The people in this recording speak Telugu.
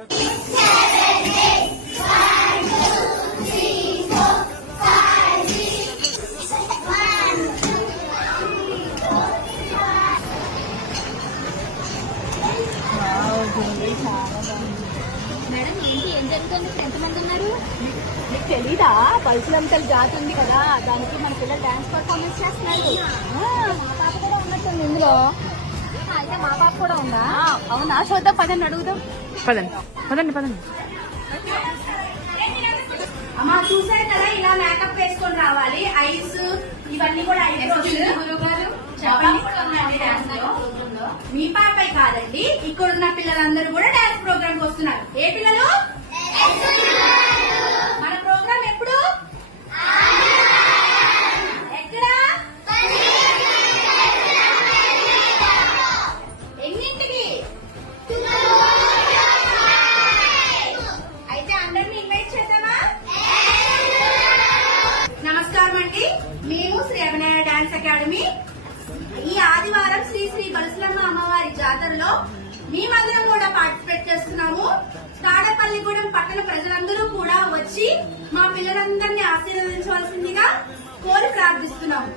మేడం ఏంటి ఏం జరుగుతుంది? ఎంతమంది ఉన్నారు? మీకు తెలీదా? పల్సులంతల జాతి ఉంది కదా, దానికి మన పిల్లలు డాన్స్ పర్ఫార్మెన్స్ చేస్తున్నారు. మా పాప కూడా ఉన్నట్టుంది ఇందులో. అయితే మా పాప కూడా ఉందా? అవునా, చూద్దాం, పదండి, అడుగుదాం. పదండి పదండి పదండి. అమ్మా చూసారు కదా, ఇలా మేకప్ వేసుకొని రావాలి. ఐస్ ఇవన్నీ కూడా మీ పాపై కాదండి, ఇక్కడున్న పిల్లలందరూ కూడా డాన్స్ ప్రోగ్రామ్ వస్తున్నారు. ఏ పిల్లలు? మన ప్రోగ్రామ్ ఎప్పుడు? ఎక్కడ? ఎన్నింటికి? అయితే అందరినీ ఇన్వైట్ చేద్దామా? నమస్కారం అండి, మేము శ్రీ అభినయ డాన్స్ అకాడమీ. ఈ ఆదివారం శ్రీ శ్రీ బలసలమ్మ అమ్మవారి జాతరలో మేమందరం కూడా పార్టిసిపేట్ చేస్తున్నాము. తాడపల్లిగూడెం పట్టణ ప్రజలందరూ కూడా వచ్చి మా పిల్లలందరినీ ఆశీర్వదించవలసిందిగా కోరి ప్రార్థిస్తున్నాము.